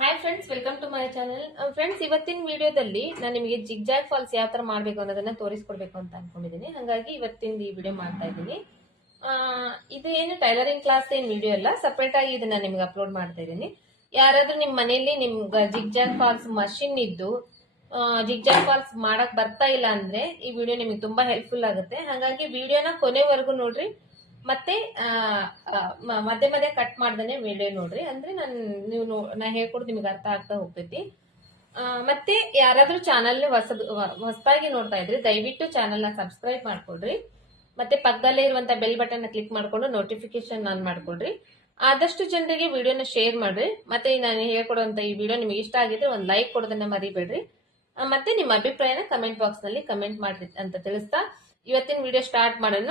Hi friends welcome to my channel friends ಇವತ್ತಿನ ವಿಡಿಯೋದಲ್ಲಿ ನಾನು ನಿಮಗೆ ಜಿಗ್ಜಾಗ್ ಫಾಲ್ಸ್ ಯಾವ ಥರ ಮಾಡಬೇಕು ಅನ್ನೋದನ್ನು ತೋರಿಸ್ಕೊಡ್ಬೇಕು ಅಂತ ಅನ್ಕೊಂಡಿದ್ದೀನಿ ಹಾಗಾಗಿ ಇವತ್ತಿನ ಈ ವಿಡಿಯೋ ಮಾಡ್ತಾ ಇದ್ದೀನಿ. ಇದು ಏನು ಟೈಲರಿಂಗ್ ಕ್ಲಾಸ್ ಏನು ವಿಡಿಯೋ ಅಲ್ಲ ಸಪ್ರೇಟಾಗಿ ಇದನ್ನ ನಿಮ್ಗೆ ಅಪ್ಲೋಡ್ ಮಾಡ್ತಾ ಇದ್ದೀನಿ. ಯಾರಾದರೂ ನಿಮ್ಮ ಮನೆಯಲ್ಲಿ ನಿಮ್ಗೆ ಜಿಗ್ಜಾಗ್ ಫಾಲ್ಸ್ ಮಷಿನ್ ಇದ್ದು ಜಿಗ್ಜಾಗ್ ಫಾಲ್ಸ್ ಮಾಡೋಕ್ಕೆ ಬರ್ತಾ ಇಲ್ಲ ಅಂದರೆ ಈ ವಿಡಿಯೋ ನಿಮಗೆ ತುಂಬ ಹೆಲ್ಪ್ಫುಲ್ ಆಗುತ್ತೆ. ಹಾಗಾಗಿ ವಿಡಿಯೋನ ಕೊನೆವರೆಗೂ ನೋಡ್ರಿ. ಮತ್ತೆ ಮಧ್ಯ ಮಧ್ಯೆ ಕಟ್ ಮಾಡ್ದನೆ ವಿಡಿಯೋ ನೋಡ್ರಿ. ಅಂದ್ರೆ ನಾನು, ನೀವು ನೋ- ಹೇಳ್ಕೊಡ್ ನಿಮ್ಗೆ ಅರ್ಥ ಆಗ್ತಾ ಹೋಗ್ತೈತಿ. ಮತ್ತೆ ಯಾರಾದ್ರೂ ಚಾನಲ್ ಹೊಸದು ಹೊಸದಾಗಿ ನೋಡ್ತಾ ಇದ್ರಿ, ದಯವಿಟ್ಟು ಚಾನಲ್ನ ಸಬ್ಸ್ಕ್ರೈಬ್ ಮಾಡ್ಕೊಳ್ರಿ ಮತ್ತೆ ಪಕ್ಕದಲ್ಲೇ ಇರುವಂತ ಬೆಲ್ ಬಟನ್ ಕ್ಲಿಕ್ ಮಾಡ್ಕೊಂಡು ನೋಟಿಫಿಕೇಶನ್ ಆನ್ ಮಾಡ್ಕೊಳ್ರಿ ಆದಷ್ಟು ಜನರಿಗೆ ವಿಡಿಯೋನ ಶೇರ್ ಮಾಡ್ರಿ. ಮತ್ತೆ ನಾನು ಹೇಳ್ಕೊಡುವಂತ ಈ ವಿಡಿಯೋ ನಿಮ್ಗೆ ಇಷ್ಟ ಆಗಿದ್ರೆ ಒಂದು ಲೈಕ್ ಕೊಡೋದನ್ನ ಮರಿಬೇಡ್ರಿ. ಮತ್ತೆ ನಿಮ್ಮ ಅಭಿಪ್ರಾಯನ ಕಮೆಂಟ್ ಬಾಕ್ಸ್ನಲ್ಲಿ ಕಮೆಂಟ್ ಮಾಡ್ರಿ ಅಂತ ತಿಳಿಸ್ತಾ ಇವತ್ತಿನ ವಿಡಿಯೋ ಸ್ಟಾರ್ಟ್ ಮಾಡೋಣ.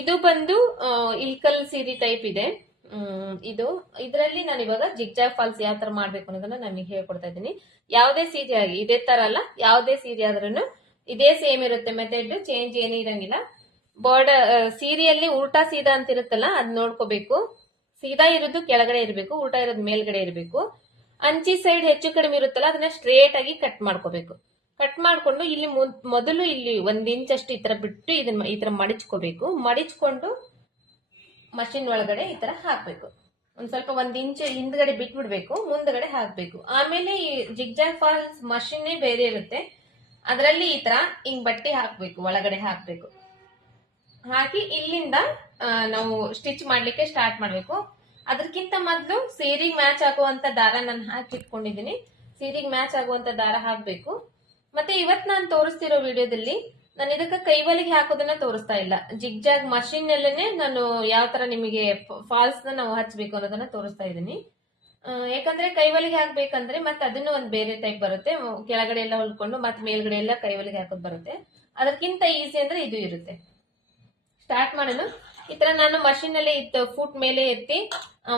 ಇದು ಬಂದು ಇಲ್ಕಲ್ ಸೀರೆ ಟೈಪ್ ಇದೆ. ಇದು, ಇದರಲ್ಲಿ ನಾನು ಇವಾಗ ಜಿಗ್ಜಾಗ್ ಫಾಲ್ಸ್ ಯಾವ ತರ ಮಾಡ್ಬೇಕು ಅನ್ನೋದನ್ನ ನಮಗೆ ಹೇಳ್ಕೊಡ್ತಾ ಇದ್ದೀನಿ. ಯಾವುದೇ ಸೀರೆ ಆಗಿ, ಇದೇ ತರ ಅಲ್ಲ, ಯಾವುದೇ ಸೀರೆ ಆದ್ರೂ ಇದೇ ಸೇಮ್ ಇರುತ್ತೆ. ಮೆಥಡ್ ಚೇಂಜ್ ಏನೂ ಇರಂಗಿಲ್ಲ. ಬಾರ್ಡರ್ ಸೀರೆಯಲ್ಲಿ ಉಲ್ಟಾ ಸೀದಾ ಅಂತ ಇರುತ್ತಲ್ಲ, ಅದ್ ನೋಡ್ಕೋಬೇಕು. ಸೀದಾ ಇರೋದು ಕೆಳಗಡೆ ಇರಬೇಕು, ಉಲ್ಟಾ ಇರೋದು ಮೇಲ್ಗಡೆ ಇರಬೇಕು. ಅಂಚಿ ಸೈಡ್ ಹೆಚ್ಚು ಕಡಿಮೆ ಇರುತ್ತಲ್ಲ, ಅದನ್ನ ಸ್ಟ್ರೇಟ್ ಆಗಿ ಕಟ್ ಮಾಡ್ಕೋಬೇಕು. ಕಟ್ ಮಾಡ್ಕೊಂಡು ಇಲ್ಲಿ ಮುದ್- ಮೊದಲು ಇಲ್ಲಿ ಒಂದು ಇಂಚ್ ಅಷ್ಟು ಈ ಥರ ಬಿಟ್ಟು ಇದನ್ನ ಈ ಥರ ಮಡಿಚ್ಕೋಬೇಕು. ಮಡಿಚ್ಕೊಂಡು ಮಷಿನ್ ಒಳಗಡೆ ಈ ಥರ ಹಾಕ್ಬೇಕು. ಒಂದು ಸ್ವಲ್ಪ ಒಂದು ಇಂಚ್ ಹಿಂದ್ಗಡೆ ಬಿಟ್ಬಿಡ್ಬೇಕು, ಮುಂದ್ಗಡೆ ಹಾಕ್ಬೇಕು. ಆಮೇಲೆ ಈ ಜಿಗ್ಜಾಗ್ ಫಾಲ್ಸ್ ಮಷಿನ್ನೇ ಬೇರೆ ಇರುತ್ತೆ. ಅದರಲ್ಲಿ ಈ ಥರ ಹಿಂಗ್ ಬಟ್ಟೆ ಹಾಕ್ಬೇಕು, ಒಳಗಡೆ ಹಾಕ್ಬೇಕು. ಹಾಕಿ ಇಲ್ಲಿಂದ ನಾವು ಸ್ಟಿಚ್ ಮಾಡ್ಲಿಕ್ಕೆ ಸ್ಟಾರ್ಟ್ ಮಾಡಬೇಕು. ಅದಕ್ಕಿಂತ ಮೊದಲು ಸೀರೆಗೆ ಮ್ಯಾಚ್ ಆಗುವಂತ ದಾರ ನಾನು ಹಾಕಿ ಇಟ್ಕೊಂಡಿದ್ದೀನಿ ಸೀರೆಗೆ ಮ್ಯಾಚ್ ಆಗುವಂತ ದಾರ ಹಾಕ್ಬೇಕು. ಮತ್ತೆ ಇವತ್ ನಾನು ತೋರಿಸ್ತಿರೋ ವಿಡಿಯೋದಲ್ಲಿ ನಾನು ಇದಕ್ಕೆ ಕೈವಲಿಗೆ ಹಾಕೋದನ್ನ ತೋರಿಸ್ತಾ ಇಲ್ಲ. ಜಿಗ್ಜಾಗ್ ಮಷಿನ್ ಅಲ್ಲೇನೆ ನಾನು ಯಾವ ತರ ನಿಮಗೆ ಫಾಲ್ಸ್ ನಾವು ಹಚ್ಚಬೇಕು ಅನ್ನೋದನ್ನ ತೋರಿಸ್ತಾ ಇದ್ದೀನಿ ಯಾಕಂದ್ರೆ ಕೈವಲಿಗೆ ಹಾಕ್ಬೇಕಂದ್ರೆ ಮತ್ತೆ ಅದನ್ನು ಒಂದ್ ಬೇರೆ ಟೈಪ್ ಬರುತ್ತೆ. ಕೆಳಗಡೆ ಎಲ್ಲ ಹೊಲ್ಕೊಂಡು ಮತ್ತೆ ಮೇಲ್ಗಡೆ ಎಲ್ಲ ಕೈವಲಿಗೆ ಹಾಕೋದ್ ಬರುತ್ತೆ. ಅದಕ್ಕಿಂತ ಈಸಿ ಅಂದ್ರೆ ಇದು ಇರುತ್ತೆ. ಸ್ಟಾರ್ಟ್ ಮಾಡೋಣ. ಈ ತರ ನಾನು ಮಷಿನ್ ಅಲ್ಲೇ ಇತ್ತು ಫುಟ್ ಮೇಲೆ ಎತ್ತಿ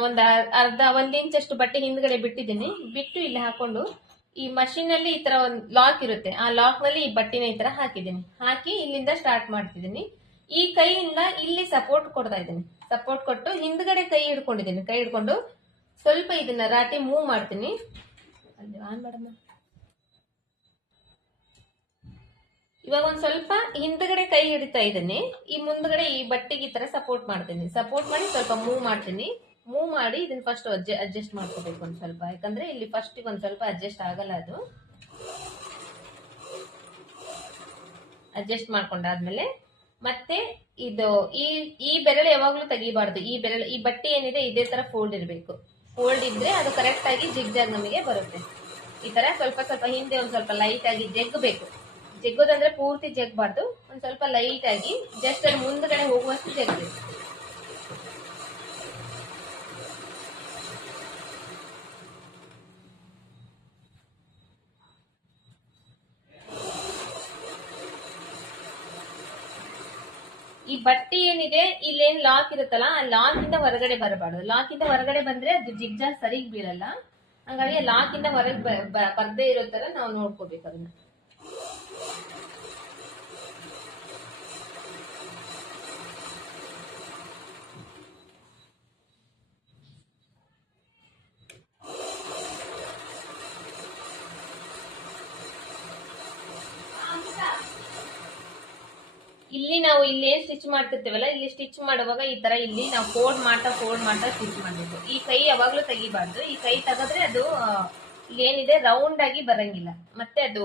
ಒಂದ್ ಅರ್ಧ, ಒಂದ್ ಇಂಚ್ ಅಷ್ಟು ಬಟ್ಟೆ ಹಿಂದ್ಗಡೆ ಬಿಟ್ಟಿದ್ದೀನಿ. ಬಿಟ್ಟು ಇಲ್ಲಿ ಹಾಕೊಂಡು ಈ ಮಷಿನ್ ಅಲ್ಲಿ ಈ ತರ ಒಂದು ಲಾಕ್ ಇರುತ್ತೆ. ಆ ಲಾಕ್ನಲ್ಲಿ ಈ ಬಟ್ಟಿನ ಈ ತರ ಹಾಕಿದ್ದೀನಿ. ಹಾಕಿ ಇಲ್ಲಿಂದ ಸ್ಟಾರ್ಟ್ ಮಾಡ್ತಿದ್ದೀನಿ. ಈ ಕೈಯಿಂದ ಇಲ್ಲಿ ಸಪೋರ್ಟ್ ಕೊಡ್ತಾ ಇದ್ದೀನಿ. ಸಪೋರ್ಟ್ ಕೊಟ್ಟು ಹಿಂದ್ಗಡೆ ಕೈ ಹಿಡ್ಕೊಂಡಿದ್ದೀನಿ. ಕೈ ಹಿಡ್ಕೊಂಡು ಸ್ವಲ್ಪ ಇದನ್ನ ರಾಟಿ ಮೂವ್ ಮಾಡ್ತೀನಿ. ಇವಾಗ ಒಂದ್ ಸ್ವಲ್ಪ ಹಿಂದ್ಗಡೆ ಕೈ ಹಿಡಿತಾ ಇದ್ದೀನಿ. ಈ ಮುಂದ್ಗಡೆ ಈ ಬಟ್ಟೆಗೆ ಈ ತರ ಸಪೋರ್ಟ್ ಮಾಡ್ತೀನಿ. ಸಪೋರ್ಟ್ ಮಾಡಿ ಸ್ವಲ್ಪ ಮೂವ್ ಮಾಡ್ತೀನಿ. ಮೂವ್ ಮಾಡಿ ಇದನ್ನ ಫಸ್ಟ್ ಅಡ್ಜಸ್ಟ್ ಮಾಡ್ಕೋಬೇಕು ಒಂದ್ ಸ್ವಲ್ಪ. ಯಾಕಂದ್ರೆ ಇಲ್ಲಿ ಫಸ್ಟ್ ಒಂದ್ ಸ್ವಲ್ಪ ಅಡ್ಜಸ್ಟ್ ಆಗಲ್ಲ ಅದು. ಅಡ್ಜಸ್ಟ್ ಮಾಡ್ಕೊಂಡಾದ್ಮೇಲೆ ಮತ್ತೆ ಇದು ಈ ಈ ಬೆರಳು ಯಾವಾಗ್ಲೂ ತೆಗಿಬಾರ್ದು. ಈ ಬೆರಳು, ಈ ಬಟ್ಟೆ ಏನಿದೆ ಇದೇ ತರ ಫೋಲ್ಡ್ ಇರಬೇಕು. ಫೋಲ್ಡ್ ಇದ್ರೆ ಅದು ಕರೆಕ್ಟ್ ಆಗಿ ಜಿಗ್ಜಾಗ್ ನಮಗೆ ಬರುತ್ತೆ. ಈ ತರ ಸ್ವಲ್ಪ ಸ್ವಲ್ಪ ಹಿಂದೆ ಒಂದ್ ಸ್ವಲ್ಪ ಲೈಟ್ ಆಗಿ ಜಗ್ಗಬೇಕು. ಜಗ್ಗೋದಂದ್ರೆ ಪೂರ್ತಿ ಜಗ್ಬಾರ್ದು ಒಂದ್ ಸ್ವಲ್ಪ ಲೈಟ್ ಆಗಿ ಜಸ್ಟ್ ಅದು ಮುಂದ್ಗಡೆ ಹೋಗುವಷ್ಟು ಜಗ್ಬೇಕು ಬಟ್ಟೆ ಏನಿದೆ, ಇಲ್ಲೇನ್ ಲಾಕ್ ಇರುತ್ತಲ್ಲ, ಆ ಲಾಕ್ ಇಂದ ಹೊರಗಡೆ ಬರಬಾರ್ದು. ಲಾಕ್ ಇಂದ ಹೊರಗಡೆ ಬಂದ್ರೆ ಅದು ಜಿಗ್ಜಾ ಸರಿಗ್ ಬೀಳಲ್ಲ. ಹಂಗಾಗಿ ಲಾಕ್ ಇಂದ ಹೊರಗೆ ಬರ್ದೇ ಇರೋ ತರ ನಾವು ನೋಡ್ಕೋಬೇಕು ಅದನ್ನ. ನಾವು ಇಲ್ಲಿ ಏನ್ ಸ್ಟಿಚ್ ಮಾಡ್ತಿರ್ತೇವಲ್ಲ, ಇಲ್ಲಿ ಸ್ಟಿಚ್ ಮಾಡುವಾಗ ಈ ತರ ಇಲ್ಲಿ ನಾವು ಫೋಲ್ಡ್ ಮಾಡ್ತಾ ಫೋಲ್ಡ್ ಮಾಡ್ತಾ ಸ್ಟಿಚ್ ಮಾಡಬೇಕು. ಈ ಕೈ ಯಾವಾಗ್ಲೂ ತೆಗಿಬಾರ್ದು. ಈ ಕೈ ತೆಗೆದ್ರೆ ಅದು ಏನಿದೆ ರೌಂಡ್ ಆಗಿ ಬರಂಗಿಲ್ಲ. ಮತ್ತೆ ಅದು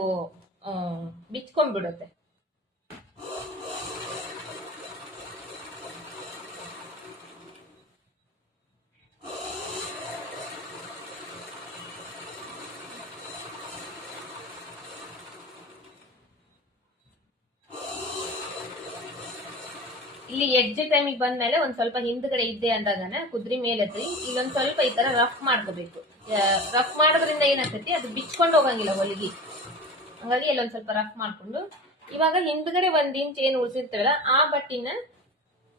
ಬಿಚ್ಕೊಂಡ್ಬಿಡುತ್ತೆ. ಇಲ್ಲಿ ಎಡ್ಜ್ ಟೈಮಿಗೆ ಬಂದ್ಮೇಲೆ ಒಂದ್ ಸ್ವಲ್ಪ ಹಿಂದ್ಗಡೆ ಇದ್ದೆ ಅಂದಾಗನ ಕುದ್ರಿ ಮೇಲೆ ಇಲ್ಲೊಂದ್ ಸ್ವಲ್ಪ ಈ ತರ ರಫ್ ಮಾಡ್ಕೋಬೇಕು. ರಫ್ ಮಾಡೋದ್ರಿಂದ ಏನಾಗ್ತೈತಿ, ಅದು ಬಿಚ್ಕೊಂಡು ಹೋಗಂಗಿಲ್ಲ ಹೊಲಿಗೆ. ಹಂಗಾಗಿ ಇಲ್ಲೊಂದ್ ಸ್ವಲ್ಪ ರಫ್ ಮಾಡ್ಕೊಂಡು, ಇವಾಗ ಹಿಂದ್ಗಡೆ ಒಂದ್ ಇಂಚ್ ಏನ್ ಉಳಿಸಿರ್ತೇವಲ್ಲ, ಆ ಬಟ್ಟಿನ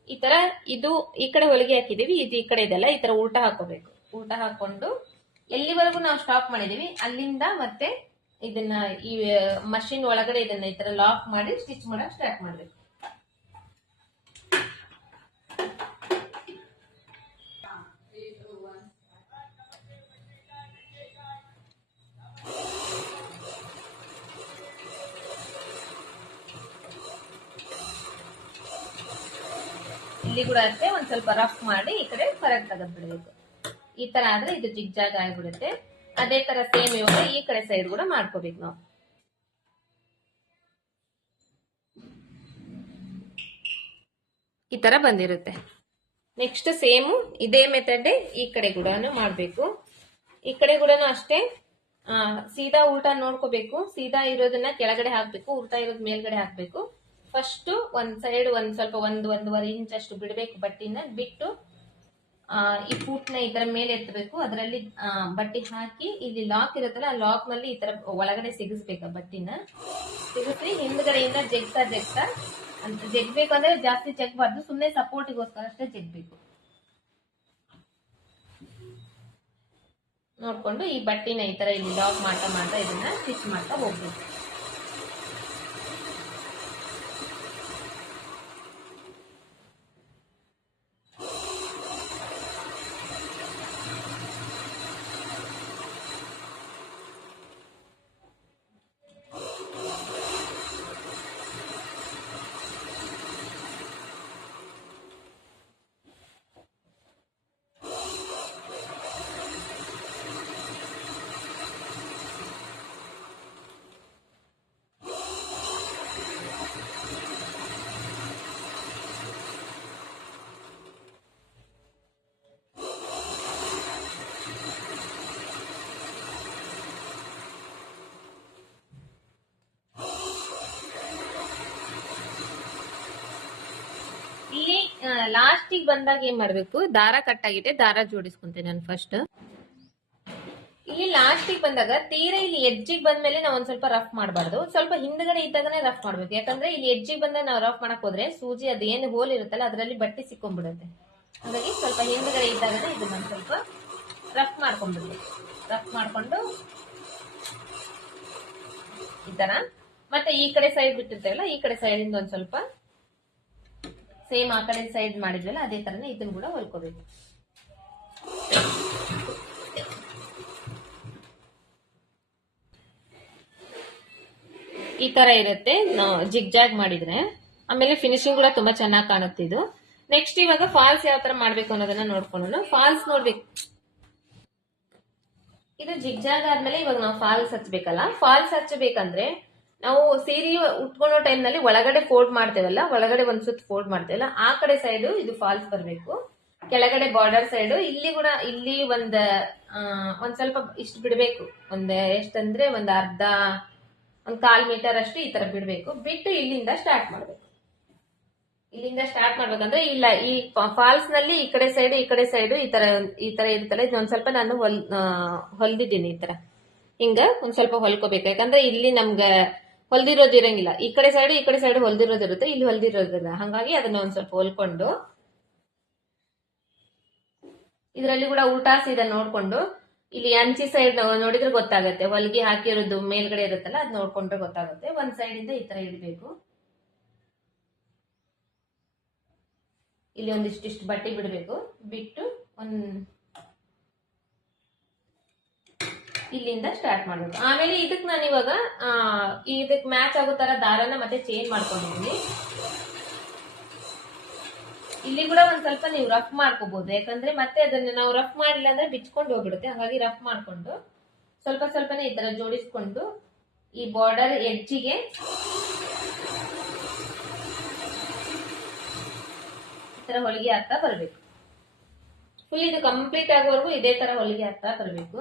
ಈ ತರ ಇದು ಈ ಕಡೆ ಹೊಲಿಗೆ ಹಾಕಿದೀವಿ, ಇದು ಈ ಕಡೆ ಇದೆಲ್ಲ, ಈ ತರ ಉಲ್ಟಾ ಹಾಕೋಬೇಕು. ಉಲ್ಟಾ ಹಾಕೊಂಡು ಎಲ್ಲಿವರೆಗೂ ನಾವು ಸ್ಟಾಪ್ ಮಾಡಿದೀವಿ, ಅಲ್ಲಿಂದ ಮತ್ತೆ ಇದನ್ನ ಈ ಮಷಿನ್ ಒಳಗಡೆ ಇದನ್ನ ಈ ತರ ಲಾಕ್ ಮಾಡಿ ಸ್ಟಿಚ್ ಮಾಡಕ್ ಸ್ಟಾರ್ಟ್ ಮಾಡ್ಬೇಕು. ಇಲ್ಲಿ ಕೂಡ ಅಷ್ಟೇ ಒಂದ್ ಸ್ವಲ್ಪ ರಫ್ ಮಾಡಿ ಈ ಕಡೆ ಕರೆಕ್ಟ್ ತೆಗೆದ್ ಬಿಡಬೇಕು ಈ ತರ ಆದ್ರೆ ಇದು ಜಿಗ್ ಜಾಗ್ ಆಗ್ಬಿಡುತ್ತೆ. ಅದೇ ತರ ಸೇಮ್ ಇವಾಗ ಈ ಕಡೆ ಸೈಡ್ ಕೂಡ ಮಾಡ್ಕೋಬೇಕು ನಾವು. ಈ ತರ ಬಂದಿರುತ್ತೆ. ನೆಕ್ಸ್ಟ್ ಸೇಮ್ ಇದೇ ಮೆಥಡ್ ಈ ಕಡೆ ಕೂಡ ಮಾಡಬೇಕು. ಈ ಕಡೆ ಕೂಡ ಅಷ್ಟೇ. ಸೀದಾ ಉಲ್ಟಾ ನೋಡ್ಕೋಬೇಕು. ಸೀದಾ ಇರೋದನ್ನ ಕೆಳಗಡೆ ಹಾಕ್ಬೇಕು, ಉಲ್ಟಾ ಇರೋದ್ ಮೇಲ್ಗಡೆ ಹಾಕ್ಬೇಕು. ಫಸ್ಟ್ ಒಂದ್ ಸೈಡ್ ಒಂದ್ ಸ್ವಲ್ಪ ಒಂದ್ ಒಂದೂವರೆ ಇಂಚ್ ಅಷ್ಟು ಬಿಡಬೇಕು ಬಟ್ಟಿನ. ಬಿಟ್ಟು ಈ ಫೂಟ್ನ ಇದರ ಮೇಲೆ ಎತ್ತಬೇಕು. ಅದರಲ್ಲಿ ಬಟ್ಟೆ ಹಾಕಿ ಇಲ್ಲಿ ಲಾಕ್ ಇರುತ್ತಲ್ಲ, ಆ ಲಾಕ್ನಲ್ಲಿ ಈ ತರ ಒಳಗಡೆ ಸಿಗಿಸ್ಬೇಕು ಬಟ್ಟಿನ. ಸಿಗಿಸಿ ಹಿಂದ್ಗಡೆಯಿಂದ ಜಗ್ತಾ ಜಗ್ತಾ, ಅಂತ ಜಗ್ಬೇಕು ಅಂದ್ರೆ ಜಾಸ್ತಿ ಜಗ್ಬಾರ್ದು. ಸುಮ್ಮನೆ ಸಪೋರ್ಟಿಗೋಸ್ಕರ ಅಷ್ಟೇ ಜಗ್ಬೇಕು. ನೋಡ್ಕೊಂಡು ಈ ಬಟ್ಟಿನ ಈ ತರ ಇಲ್ಲಿ ಲಾಕ್ ಮಾಡ್ತಾ ಮಾಡ್ತಾ ಇದನ್ನ ಸ್ಟಿಚ್ ಮಾಡ್ತಾ ಹೋಗ್ಬೇಕು ಇಲ್ಲಿ ಲಾಸ್ಟಿಗೆ ಬಂದಾಗ ಏನ್ ಮಾಡ್ಬೇಕು? ದಾರ ಕಟ್ ಆಗಿದೆ ದಾರ ಜೋಡಿಸ್ಕೊಂತೇನೆ ನಾನು ಫಸ್ಟ್ ಇಲ್ಲಿ ಲಾಸ್ಟಿಗೆ ಬಂದಾಗ ತೀರಾ ಇಲ್ಲಿ ಎಜ್ಜಿಗೆ ಬಂದ್ಮೇಲೆ ನಾವು ಒಂದ್ ಸ್ವಲ್ಪ ರಫ್ ಮಾಡಬಾರ್ದು. ಸ್ವಲ್ಪ ಹಿಂದ್ಗಡೆ ಇದ್ದಾಗನೆ ರಫ್ ಮಾಡ್ಬೇಕು. ಯಾಕಂದ್ರೆ ಇಲ್ಲಿ ಎಜ್ಜಿಗೆ ಬಂದಾಗ ನಾವು ರಫ್ ಮಾಡಕ್ ಹೋದ್ರೆ ಸೂಜಿ ಅದೇನು ಹೋಲ್ ಇರುತ್ತಲ್ಲ, ಅದರಲ್ಲಿ ಬಟ್ಟೆ ಸಿಕ್ಕೊಂಡ್ಬಿಡುತ್ತೆ. ಹಾಗಾಗಿ ಸ್ವಲ್ಪ ಹಿಂದ್ಗಡೆ ಇದ್ದಾಗನೇ ಇದನ್ನ ಸ್ವಲ್ಪ ರಫ್ ಮಾಡ್ಕೊಂಡ್ಬಿಡ್ಬೇಕು. ರಫ್ ಮಾಡ್ಕೊಂಡು ಈ ತರ. ಮತ್ತೆ ಈ ಕಡೆ ಸೈಡ್ ಬಿಟ್ಟಿರ್ತೇವಲ್ಲ, ಈ ಕಡೆ ಸೈಡ್ ಇಂದ ಒಂದ್ ಸ್ವಲ್ಪ ಸೇಮ್ ಆ ಕಡೆ ಸೈಡ್ ಮಾಡಿದ್ವಲ್ಲ ಅದೇ ತರನೇ ಇದನ್ನ ಕೂಡ ಹೊಲ್ಕೋಬೇಕು. ಈ ತರ ಇರುತ್ತೆ. ಜಿಗ್ ಜಾಗ್ ಮಾಡಿದ್ರೆ. ಆಮೇಲೆ ಫಿನಿಶಿಂಗ್ ಕೂಡ ತುಂಬಾ ಚೆನ್ನಾಗಿ ಕಾಣುತ್ತೆ ಇದು. ನೆಕ್ಸ್ಟ್ ಇವಾಗ ಫಾಲ್ಸ್ ಯಾವ ತರ ಮಾಡ್ಬೇಕು ಅನ್ನೋದನ್ನ ನೋಡ್ಕೊಂಡು ಫಾಲ್ಸ್ ನೋಡ್ಬೇಕು. ಇದು ಜಿಗ್ ಜಾಗ್ ಆದ್ಮೇಲೆ ಇವಾಗ ನಾವು ಫಾಲ್ಸ್ ಹಚ್ಬೇಕಲ್ಲ? ಫಾಲ್ಸ್ ಹಚ್ಚಬೇಕಂದ್ರೆ ನಾವು ಸೀರೆ ಉಟ್ಕೊಳ್ಳೋ ಟೈಮ್ನಲ್ಲಿ ಒಳಗಡೆ ಫೋಲ್ಡ್ ಮಾಡ್ತೇವಲ್ಲ, ಒಳಗಡೆ ಒಂದ್ ಸುತ್ತ ಫೋಲ್ಡ್ ಮಾಡ್ತೇವಲ್ಲ, ಆ ಕಡೆ ಸೈಡ್ ಇದು ಫಾಲ್ಸ್ ಬರಬೇಕು. ಕೆಳಗಡೆ ಬಾರ್ಡರ್ ಸೈಡ್ ಇಲ್ಲಿ ಕೂಡ ಇಲ್ಲಿ ಒಂದ್ ಒಂದ್ ಸ್ವಲ್ಪ ಇಷ್ಟು ಬಿಡಬೇಕು. ಒಂದ್ ಎಷ್ಟಂದ್ರೆ ಒಂದ್ ಅರ್ಧ, ಒಂದ್ ಕಾಲ್ ಮೀಟರ್ ಅಷ್ಟು ಈ ತರ ಬಿಡಬೇಕು. ಬಿಟ್ಟು ಇಲ್ಲಿಂದ ಸ್ಟಾರ್ಟ್ ಮಾಡ್ಬೇಕು. ಇಲ್ಲಿಂದ ಸ್ಟಾರ್ಟ್ ಮಾಡ್ಬೇಕಂದ್ರೆ ಇಲ್ಲ, ಈ ಫಾಲ್ಸ್ನಲ್ಲಿ ಈ ಕಡೆ ಸೈಡ್ ಈ ಕಡೆ ಸೈಡ್ ಈ ತರ ಈ ತರ ಇರುತ್ತಲ್ಲ ಇದನ್ನೊಂದ್ ಸ್ವಲ್ಪ ನಾನು ಹೊಲ್ ಹೊಲ್ದಿದ್ದೀನಿ ಈ ತರ. ಹಿಂಗ ಒಂದ್ ಸ್ವಲ್ಪ ಹೊಲ್ಕೋಬೇಕು. ಯಾಕಂದ್ರೆ ಇಲ್ಲಿ ನಮ್ಗ ಹೊಲ್ದಿರೋದು ಇರಂಗಿಲ್ಲ. ಈ ಕಡೆ ಸೈಡ್ ಈ ಕಡೆ ಸೈಡ್ ಹೊಲ್ದಿರೋದಿರುತ್ತೆ ಇಲ್ಲಿ ಹೊಲ್ದಿರೋದಿಲ್ಲ ಹಾಗಾಗಿ ಅದನ್ನ ಒಂದ್ ಸ್ವಲ್ಪ ಹೊಲ್ಕೊಂಡು ಇದರಲ್ಲಿ ಕೂಡ ಉಲ್ಟಾಸ್ ಇದೆ ನೋಡ್ಕೊಂಡು ಇಲ್ಲಿ ಅಂಚಿ ಸೈಡ್ ನೋಡಿದ್ರೆ ಗೊತ್ತಾಗುತ್ತೆ. ಹೊಲಿಗೆ ಹಾಕಿರೋದು ಮೇಲ್ಗಡೆ ಇರುತ್ತಲ್ಲ, ಅದ್ ನೋಡ್ಕೊಂಡ್ರೆ ಗೊತ್ತಾಗುತ್ತೆ. ಒಂದ್ ಸೈಡ್ ಇಂದ ಈ ತರ ಇಡಬೇಕು. ಇಲ್ಲಿ ಒಂದಿಷ್ಟಿಷ್ಟು ಬಟ್ಟೆ ಬಿಡಬೇಕು. ಬಿಟ್ಟು ಒಂದ್ ಇಲ್ಲಿಂದ ಸ್ಟಾರ್ಟ್ ಮಾಡಬೇಕು ಆಮೇಲೆ ಇದಕ್ಕೆ ನಾನು ಇವಾಗ ಇದಕ್ಕೆ ಮ್ಯಾಚ್ ಆಗೋ ತರ ದಾರನ ಮತ್ತೆ ಚೇಂಜ್ ಮಾಡ್ಕೊಂಡಿದ್ದೀನಿ. ಇಲ್ಲಿ ಕೂಡ ಒಂದ್ ಸ್ವಲ್ಪ ನೀವು ರಫ್ ಮಾಡ್ಕೋಬಹುದು ಯಾಕಂದ್ರೆ ಮತ್ತೆ ಅದನ್ನ ನಾವು ರಫ್ ಮಾಡಿಲ್ಲ ಅಂದ್ರೆ ಬಿಚ್ಕೊಂಡು ಹೋಗ್ಬಿಡುತ್ತೆ. ಹಾಗಾಗಿ ರಫ್ ಮಾಡ್ಕೊಂಡು, ಸ್ವಲ್ಪ ಸ್ವಲ್ಪನೇ ಈ ತರ ಜೋಡಿಸ್ಕೊಂಡು ಈ ಬಾರ್ಡರ್ ಎಡ್ಜಿಗೆ ಈ ತರ ಹೊಲಿಗೆ ಹಾಕ್ತಾ ಬರಬೇಕು. ಫುಲ್ ಇದು ಕಂಪ್ಲೀಟ್ ಆಗೋವರೆಗೂ ಇದೇ ತರ ಹೊಲಿಗೆ ಹಾಕ್ತಾ ಬರ್ಬೇಕು.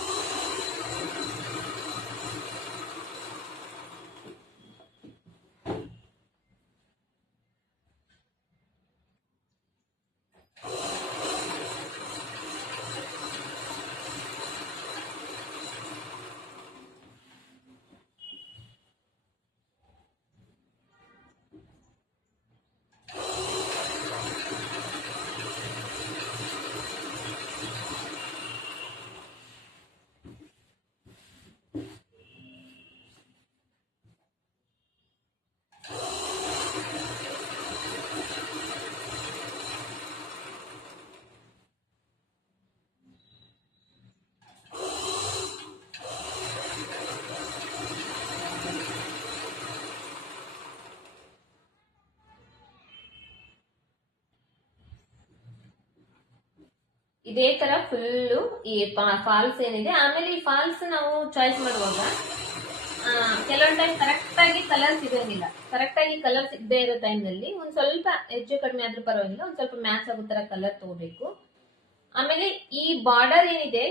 ಇದೇ ತರ ಫುಲ್ಲು ಈ ಫಾಲ್ಸ್ ಏನಿದೆ. ಆಮೇಲೆ ಈ ಫಾಲ್ಸ್ ನಾವು ಚಾಯ್ಸ್ ಮಾಡುವಾಗ ಕೆಲವೊಂದು ಟೈಮ್ ಕರೆಕ್ಟ್ ಆಗಿ ಕಲರ್ ಸಿಗಂಗಿಲ್ಲ ಕರೆಕ್ಟ್ ಆಗಿ ಕಲರ್ ಸಿಗದೆ ಇರೋ ಟೈಮ್ನಲ್ಲಿ ಒಂದ್ ಸ್ವಲ್ಪ ಹೆಚ್ಚು ಕಡಿಮೆ ಆದ್ರೂ ಪರವಾಗಿಲ್ಲ, ಒಂದ್ ಸ್ವಲ್ಪ ಮ್ಯಾಚ್ ಆಗೋ ತರ ಕಲರ್ ತಗೋಬೇಕು. ಆಮೇಲೆ ಈ ಬಾರ್ಡರ್ ಏನಿದೆ,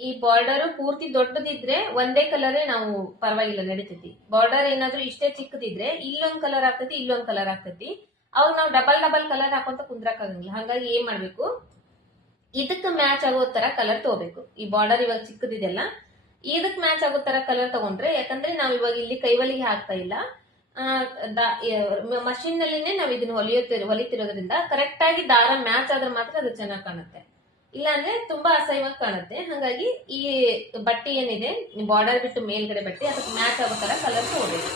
ಈ ಬಾರ್ಡರ್ ಪೂರ್ತಿ ದೊಡ್ಡದಿದ್ರೆ ಒಂದೇ ಕಲರೇ ನಾವು ಪರವಾಗಿಲ್ಲ ನಡೀತೈತಿ. ಬಾರ್ಡರ್ ಏನಾದ್ರೂ ಇಷ್ಟೇ ಚಿಕ್ಕದಿದ್ರೆ ಇಲ್ಲೊಂದ್ ಕಲರ್ ಆಗ್ತೈತಿ, ಇಲ್ಲೊಂದ್ ಕಲರ್ ಆಗ್ತೈತಿ. ಅವಾಗ ನಾವು ಡಬಲ್ ಡಬಲ್ ಕಲರ್ ಹಾಕೊಂತ ಕುಂದ್ರಕ್ ಆಗಂಗಿಲ್ಲ. ಹಾಗಾಗಿ ಏನ್ ಮಾಡ್ಬೇಕು? ಇದಕ್ಕೆ ಮ್ಯಾಚ್ ಆಗೋ ತರ ಕಲರ್ ತಗೋಬೇಕು. ಈ ಬಾರ್ಡರ್ ಇವಾಗ ಚಿಕ್ಕದಿದೆಲ್ಲ ಇದಕ್ ಮ್ಯಾಚ್ ಆಗೋ ತರ ಕಲರ್ ತಗೊಂಡ್ರೆ, ಯಾಕಂದ್ರೆ ನಾವ್ ಇವಾಗ ಇಲ್ಲಿ ಕೈವಲಿಗೆ ಹಾಕ್ತಾ ಇಲ್ಲ. ಮಷಿನ್ ನಲ್ಲಿನೇ ನಾವ್ ಇದನ್ನ ಹೊಲಿಯುತ್ತಿ ಹೊಲಿತಿರೋದ್ರಿಂದ ಕರೆಕ್ಟ್ ಆಗಿ ದಾರ ಮ್ಯಾಚ್ ಆದ್ರೆ ಮಾತ್ರ ಅದು ಚೆನ್ನಾಗಿ ಕಾಣುತ್ತೆ. ಇಲ್ಲಾಂದ್ರೆ ತುಂಬಾ ಅಸಹ್ಯವಾಗಿ ಕಾಣುತ್ತೆ. ಹಾಗಾಗಿ ಈ ಬಟ್ಟೆ ಏನಿದೆ ಬಾರ್ಡರ್ ಬಿಟ್ಟು ಮೇಲ್ಗಡೆ ಬಟ್ಟೆ, ಅದಕ್ಕೆ ಮ್ಯಾಚ್ ಆಗೋ ತರ ಕಲರ್ ತಗೋಬೇಕು.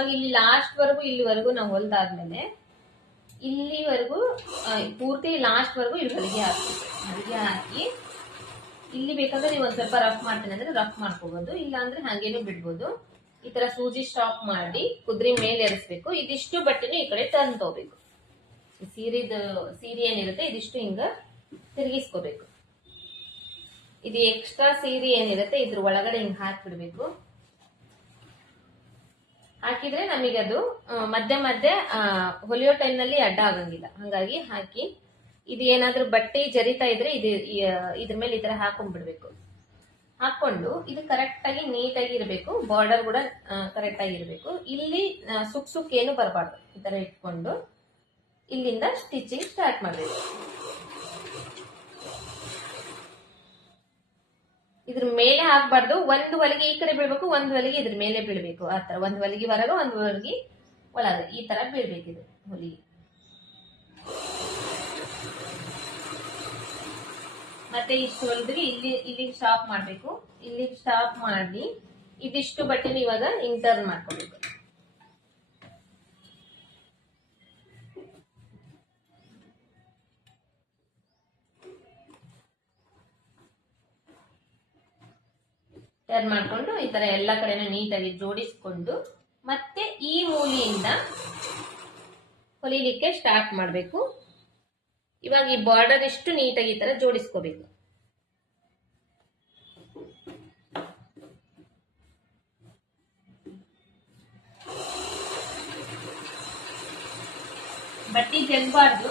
ಇವಾಗ ಇಲ್ಲಿ ಲಾಸ್ಟ್ ವರೆಗೂ, ಇಲ್ಲಿವರೆಗೂ ನಾವು ಹೊಲ್ದಾದ್ಮೇಲೆ, ಇಲ್ಲಿವರೆಗೂ ಪೂರ್ತಿ ಲಾಸ್ಟ್ ವರೆಗೂ ಇಲ್ಲಿ ಹೊಲಿಗೆ ಹಾಕ್ಬೇಕು ಹೊಲಿಗೆ ಹಾಕಿ, ಇಲ್ಲಿ ಬೇಕಾದ್ರೆ ನೀವು ಒಂದ್ ಸ್ವಲ್ಪ ರಫ್ ಮಾಡ್ತೀನಿ ಅಂದ್ರೆ ರಫ್ ಮಾಡ್ಕೋಬಹುದು ಇಲ್ಲ ಅಂದ್ರೆ ಹಂಗೇನು ಬಿಡ್ಬೋದು. ಈ ತರ ಸೂಜಿ ಸ್ಟಾಪ್ ಮಾಡಿ, ಕುದ್ರಿ ಮೇಲೆ ಎರಿಸ್ಬೇಕು. ಇದಿಷ್ಟು ಬಟ್ಟೆನು ಈ ಕಡೆ ಟರ್ನ್ ತಗೋಬೇಕು. ಸೀರೆದ, ಸೀರೆ ಏನಿರುತ್ತೆ, ಇದಿಷ್ಟು ಹಿಂಗ ತಿರುಗಿಸ್ಕೋಬೇಕು. ಇದು ಎಕ್ಸ್ಟ್ರಾ ಸೀರೆ ಏನಿರುತ್ತೆ, ಇದ್ರ ಒಳಗಡೆ ಹಿಂಗ್ ಹಾಕ್ಬಿಡ್ಬೇಕು. ಹಾಕಿದ್ರೆ ನಮಗೆ ಅದು ಮಧ್ಯ ಮಧ್ಯೆ ಹೊಲಿಯೋ ಟೈಮ್ನಲ್ಲಿ ಅಡ್ಡ ಆಗಂಗಿಲ್ಲ. ಹಂಗಾಗಿ ಹಾಕಿ, ಇದು ಏನಾದ್ರೂ ಬಟ್ಟೆ ಜರಿತಾ ಇದ್ರೆ ಇದು ಇದ್ರ ಮೇಲೆ ಈ ತರ ಹಾಕೊಂಡ್ಬಿಡ್ಬೇಕು. ಹಾಕೊಂಡು ಇದು ಕರೆಕ್ಟ್ ಆಗಿ ನೀಟಾಗಿ ಇರಬೇಕು ಬಾರ್ಡರ್ ಕೂಡ ಕರೆಕ್ಟ್ ಆಗಿ ಇರಬೇಕು. ಇಲ್ಲಿ ಸುಕ್ ಸುಕ್ ಏನು ಬರಬಾರ್ದು. ಈ ತರ ಇಟ್ಕೊಂಡು ಇಲ್ಲಿಂದ ಸ್ಟಿಚಿಂಗ್ ಸ್ಟಾರ್ಟ್ ಮಾಡಬೇಕು. ಇದ್ರ ಮೇಲೆ ಹಾಕ್ಬಾರ್ದು ಒಂದು ಹೊಲಿಗೆ ಈ ಕಡೆ ಬೀಳ್ಬೇಕು, ಒಂದು ಹೊಲಿಗೆ ಇದ್ರ ಮೇಲೆ ಬೀಳ್ಬೇಕು. ಆ ತರ ಒಂದು ಹೊಲಿಗೆ ಹೊರಗೆ, ಒಂದು ಹೊಲಿಗೆ ಒಳಗೆ. ಈ ತರ ಬೀಳ್ಬೇಕಿದೆ ಹೊಲಿಗೆ ಮತ್ತೆ ಇಷ್ಟು ಹೊಲಿದ್ವಿ. ಇಲ್ಲಿ ಇಲ್ಲಿ ಸ್ಟಾಪ್ ಮಾಡ್ಬೇಕು. ಇಲ್ಲಿ ಸ್ಟಾಪ್ ಮಾಡಿ. ಇದಿಷ್ಟು ಬಟ್ಟೆನ ಇವಾಗ ಇಂಟರ್ನ್ ಟರ್ನ್ ಮಾಡ್ಕೋಬೇಕು. ಟರ್ನ್ ಮಾಡಿಕೊಂಡು ಈ ತರ ಎಲ್ಲ ಕಡೆನೂ ನೀಟಾಗಿ ಜೋಡಿಸ್ಕೊಂಡು ಮತ್ತೆ ಈ ಮೂಲಿಯಿಂದ ಹೊಲಿಲಿಕ್ಕೆ ಸ್ಟಾರ್ಟ್ ಮಾಡಬೇಕು. ಇವಾಗ ಈ ಬಾರ್ಡರ್ ಇಷ್ಟು ನೀಟಾಗಿ ಈ ತರ ಜೋಡಿಸ್ಕೋಬೇಕು. ಬಟ್ಟಿ ಜಗ್ಬಾರ್ದು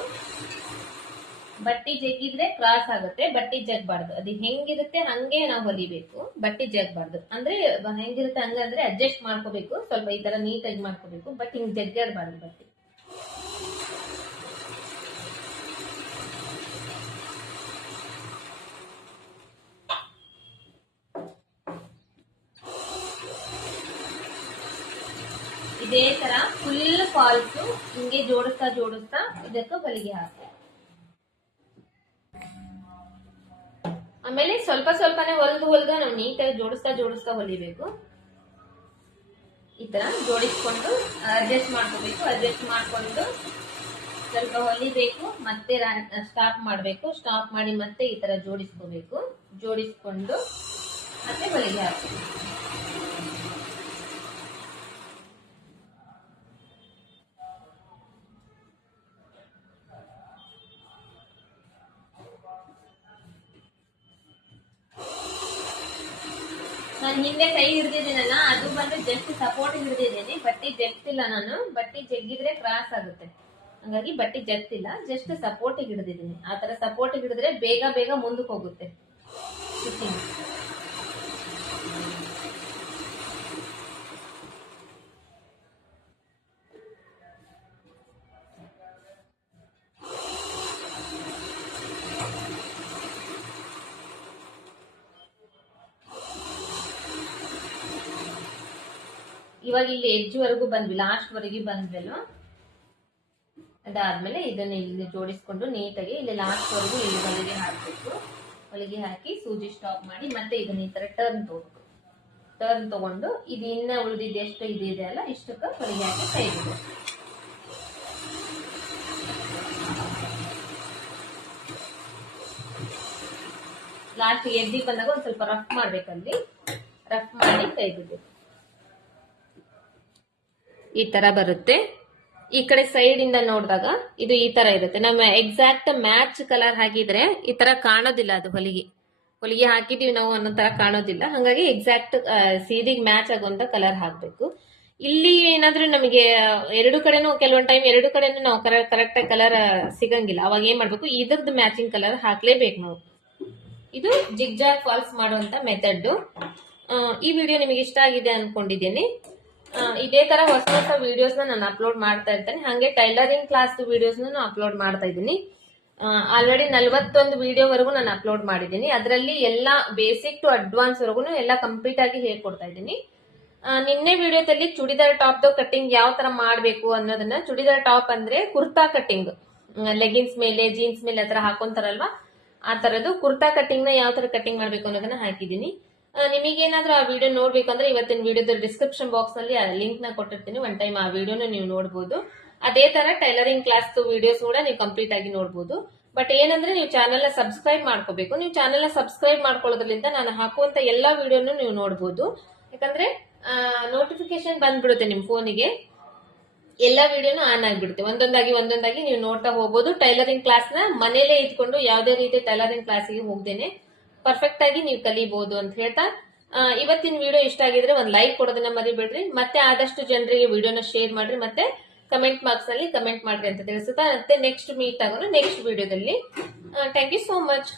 ಬಟ್ಟಿ ಜಗ್ಗಿದ್ರೆ ಕ್ರಾಸ್ ಆಗುತ್ತೆ, ಬಟ್ಟಿ ಜಗ್ಬಾರ್ದು. ಅದು ಹೆಂಗಿರುತ್ತೆ ಹಂಗೆ ನಾವು ಹೊಲಿಬೇಕು, ಬಟ್ಟಿ ಜಗ್ಬಾರ್ದು. ಅಂದ್ರೆ ಹೆಂಗಿರುತ್ತೆ ಹಂಗಂದ್ರೆ ಅಡ್ಜಸ್ಟ್ ಮಾಡ್ಕೋಬೇಕು, ಸ್ವಲ್ಪ ಈ ತರ ನೀಟಾಗಿ ಮಾಡ್ಕೋಬೇಕು, ಬಟ್ ಹಿಂಗ್ ಜಗ್ಗಾಡ್ಬಾರ್ದು ಬಟ್ಟೆ. ಇದೇ ತರ ಫುಲ್ ಫಾಲ್ಸ್ ಹಿಂಗೆ ಜೋಡಿಸ್ತಾ ಜೋಡಿಸ್ತಾ ಇದಕ್ಕೆ ಹೊಲಿಗೆ ಹಾಕಿ ಆಮೇಲೆ ಸ್ವಲ್ಪ ಸ್ವಲ್ಪನೇ ಹೊಲ್ದು ಹೊಲ್ದು ನಾವು ನೀಟಾಗಿ ಜೋಡಿಸ್ತಾ ಜೋಡಿಸ್ತಾ ಹೊಲಿಬೇಕು. ಈ ತರ ಜೋಡಿಸ್ಕೊಂಡು ಅಡ್ಜಸ್ಟ್ ಮಾಡ್ಕೋಬೇಕು ಅಡ್ಜಸ್ಟ್ ಮಾಡಿಕೊಂಡು ಸ್ವಲ್ಪ ಹೊಲಿಬೇಕು, ಮತ್ತೆ ಸ್ಟಾಪ್ ಮಾಡಬೇಕು ಸ್ಟಾಪ್ ಮಾಡಿ ಮತ್ತೆ ಈ ತರ ಜೋಡಿಸ್ಕೋಬೇಕು. ಜೋಡಿಸ್ಕೊಂಡು ಮತ್ತೆ ಹೊಲಿಗೆ ಹಾಕಬೇಕು. ಹಿಂದೆ ಕೈ ಹಿಡಿದಿದ್ದೀನಲ್ಲ, ಅದು ಬಂದು ಜಸ್ಟ್ ಸಪೋರ್ಟ್ ಹಿಡಿದಿದ್ದೀನಿ. ಬಟ್ಟೆ ಜಗ್ತಿಲ್ಲ ನಾನು. ಬಟ್ಟೆ ಜಗ್ಗಿದ್ರೆ ಕ್ರಾಸ್ ಆಗುತ್ತೆ. ಹಂಗಾಗಿ ಬಟ್ಟೆ ಜಗ್ತಿಲ್ಲ, ಜಸ್ಟ್ ಸಪೋರ್ಟ್ ಹಿಡಿದಿದ್ದೀನಿ. ಆ ತರ ಸಪೋರ್ಟ್ ಹಿಡಿದ್ರೆ ಬೇಗ ಬೇಗ ಮುಂದಕ್ಕೆ ಹೋಗುತ್ತೆ. ಇವಾಗ ಇಲ್ಲಿ ಎಡ್ಜ್ ವರೆಗೂ ಬಂದ್ವಿ ಲಾಸ್ಟ್ ವರೆಗೆ ಬಂದ್ವಲ್ಲ ಅದಾದ್ಮೇಲೆ ಇದನ್ನ ಇಲ್ಲಿ ಜೋಡಿಸ್ಕೊಂಡು ನೀಟಾಗಿ ಇಲ್ಲಿ ಲಾಸ್ಟ್ ವರೆಗೂ ಇಲ್ಲಿ ಹೊಲಿಗೆ ಹಾಕ್ಬೇಕು. ಹೊಲಿಗೆ ಹಾಕಿ ಸೂಜಿ ಸ್ಟಾಪ್ ಮಾಡಿ ಮತ್ತೆ ಇದನ್ನ ಈ ತರ ಟರ್ನ್ ತಗೋಬೇಕು. ಟರ್ನ್ ತಗೊಂಡು ಇದು ಇನ್ನ ಉಳಿದಿದ್ದು ಎಷ್ಟು ಇದಿದೆ ಅಲ್ಲ, ಇಷ್ಟಕ್ಕೆ ಹೊಲಿಗೆ ಹಾಕಿ ಕೈ ಲಾಸ್ಟ್ ಎದ್ದಿ ಬಂದಾಗ ಒಂದ್ ಸ್ವಲ್ಪ ರಫ್ ಮಾಡ್ಬೇಕಲ್ಲಿ. ರಫ್ ಮಾಡಿ ಕೈ ಈ ತರ ಬರುತ್ತೆ. ಈ ಕಡೆ ಸೈಡ್ ಇಂದ ನೋಡಿದಾಗ ಇದು ಈ ತರ ಇರುತ್ತೆ. ನಮ್ಮ ಎಕ್ಸಾಕ್ಟ್ ಮ್ಯಾಚ್ ಕಲರ್ ಹಾಕಿದ್ರೆ ಈ ತರ ಕಾಣೋದಿಲ್ಲ ಅದು ಹೊಲಿಗೆ. ಹೊಲಿಗೆ ಹಾಕಿದೀವಿ ನಾವು ಅನ್ನೋ ತರ ಕಾಣೋದಿಲ್ಲ. ಹಾಗಾಗಿ ಎಕ್ಸಾಕ್ಟ್ ಸೀರೆಗೆ ಮ್ಯಾಚ್ ಆಗುವಂತ ಕಲರ್ ಹಾಕ್ಬೇಕು. ಇಲ್ಲಿ ಏನಾದ್ರೂ ನಮಗೆ ಎರಡು ಕಡೆನೂ ಕೆಲವೊಂದು ಟೈಮ್ ಎರಡು ಕಡೆನೂ ನಾವು ಕರೆಕ್ಟ್ ಕಲರ್ ಸಿಗಂಗಿಲ್ಲ. ಅವಾಗ ಏನ್ ಮಾಡ್ಬೇಕು? ಇದ್ರದ್ದು ಮ್ಯಾಚಿಂಗ್ ಕಲರ್ ಹಾಕ್ಲೇಬೇಕು ನಾವು. ಇದು ಜಿಗ್ಜಾಗ್ ಫಾಲ್ಸ್ ಮಾಡುವಂತ ಮೆಥಡ್ ಈ ವಿಡಿಯೋ ನಿಮಗೆ ಇಷ್ಟ ಆಗಿದೆ ಅನ್ಕೊಂಡಿದ್ದೀನಿ. ಆ, ಇದೇ ತರ ಹೊಸ ಹೊಸ ವಿಡಿಯೋಸ್ ನಾನು ಅಪ್ಲೋಡ್ ಮಾಡ್ತಾ ಇರ್ತೇನೆ. ಹಾಗೆ ಟೈಲರಿಂಗ್ ಕ್ಲಾಸ್ ವಿಡಿಯೋಸ್ ನಾನು ಅಪ್ಲೋಡ್ ಮಾಡ್ತಾ ಇದ್ದೀನಿ. ಆಲ್ರೆಡಿ ನಲ್ವತ್ತೊಂದು ವಿಡಿಯೋವರೆಗೂ ನಾನು ಅಪ್ಲೋಡ್ ಮಾಡಿದ್ದೀನಿ. ಅದರಲ್ಲಿ ಎಲ್ಲ ಬೇಸಿಕ್ ಟು ಅಡ್ವಾನ್ಸ್ ವರೆಗೂ ಎಲ್ಲ ಕಂಪ್ಲೀಟ್ ಆಗಿ ಹೇಳ್ಕೊಡ್ತಾ ಇದ್ದೀನಿ. ಆ, ನಿನ್ನೆ ವಿಡಿಯೋದಲ್ಲಿ ಚೂಡಿದಾರ್ ಟಾಪ್ ಕಟ್ಟಿಂಗ್ ಯಾವ ತರ ಮಾಡಬೇಕು ಅನ್ನೋದನ್ನ ಚೂಡಿದಾರ್ ಟಾಪ್ ಅಂದ್ರೆ ಕುರ್ತಾ ಕಟ್ಟಿಂಗ್ ಲೆಗಿನ್ಸ್ ಮೇಲೆ ಜೀನ್ಸ್ ಮೇಲೆ ಆತರ ಹಾಕೊಂತಾರಲ್ವಾ? ಆ ತರದ್ದು ಕುರ್ತಾ ಕಟ್ಟಿಂಗ್ನ ಯಾವ ತರ ಕಟ್ಟಿಂಗ್ ಮಾಡ್ಬೇಕು ಅನ್ನೋದನ್ನ ಹಾಕಿದ್ದೀನಿ. ಆ, ನಿಮಗೇನಾದ್ರೂ ಆ ವಿಡಿಯೋ ನೋಡ್ಬೇಕು ಅಂದ್ರೆ ಇವತ್ತಿನ ವಿಡಿಯೋದ ಡಿಸ್ಕ್ರಿಪ್ಷನ್ ಬಾಕ್ಸ್ನಲ್ಲಿ ಆ ಲಿಂಕ್ನ ಕೊಟ್ಟಿರ್ತೀನಿ. ಒನ್ ಟೈಮ್ ಆ ವಿಡಿಯೋನ ನೀವು ನೋಡಬಹುದು ಅದೇ ತರ ಟೈಲರಿಂಗ್ ಕ್ಲಾಸ್ ವಿಡಿಯೋಸ್ ಕೂಡ ನೀವು ಕಂಪ್ಲೀಟ್ ಆಗಿ ನೋಡಬಹುದು ಬಟ್ ಏನಂದ್ರೆ ನೀವು ಚಾನೆಲ್ನ ಸಬ್ಸ್ಕ್ರೈಬ್ ಮಾಡ್ಕೋಬೇಕು. ನೀವು ಚಾನೆಲ್ನ ಸಬ್ಸ್ಕ್ರೈಬ್ ಮಾಡ್ಕೊಳ್ಳೋದ್ರಿಂದ ನಾನು ಹಾಕುವಂತ ಎಲ್ಲಾ ವಿಡಿಯೋನು ನೀವು ನೋಡಬಹುದು ಯಾಕಂದ್ರೆ ನೋಟಿಫಿಕೇಶನ್ ಬಂದ್ಬಿಡುತ್ತೆ ನಿಮ್ ಫೋನಿಗೆ ಎಲ್ಲಾ ವಿಡಿಯೋನು ಆನ್ ಆಗಿಬಿಡುತ್ತೆ. ಒಂದೊಂದಾಗಿ ಒಂದೊಂದಾಗಿ ನೀವು ನೋಡ್ತಾ ಹೋಗ್ಬೋದು. ಟೈಲರಿಂಗ್ ಕ್ಲಾಸ್ನ ಮನೇಲೆ ಇದ್ಕೊಂಡು ಯಾವುದೇ ರೀತಿ ಟೈಲರಿಂಗ್ ಕ್ಲಾಸಿಗೆ ಹೋಗ್ದೇನೆ. ಪರ್ಫೆಕ್ಟ್ ಆಗಿ ನೀವು ಕಲಿಬಹುದು ಅಂತ ಹೇಳ್ತಾ ಇವತ್ತಿನ ವಿಡಿಯೋ ಇಷ್ಟ ಆಗಿದ್ರೆ ಒಂದು ಲೈಕ್ ಕೊಡೋದನ್ನ ಮರಿಬೇಡ್ರಿ. ಮತ್ತೆ ಆದಷ್ಟು ಜನರಿಗೆ ವಿಡಿಯೋನ ಶೇರ್ ಮಾಡ್ರಿ, ಮತ್ತೆ ಕಮೆಂಟ್ ಬಾಕ್ಸ್ನಲ್ಲಿ ಕಮೆಂಟ್ ಮಾಡ್ರಿ ಅಂತ ತಿಳಿಸುತ್ತಾ, ಮತ್ತೆ ನೆಕ್ಸ್ಟ್ ಮೀಟ್ ಆಗೋಣ ನೆಕ್ಸ್ಟ್ ವಿಡಿಯೋದಲ್ಲಿ ಥ್ಯಾಂಕ್ ಯು ಸೋ ಮಚ್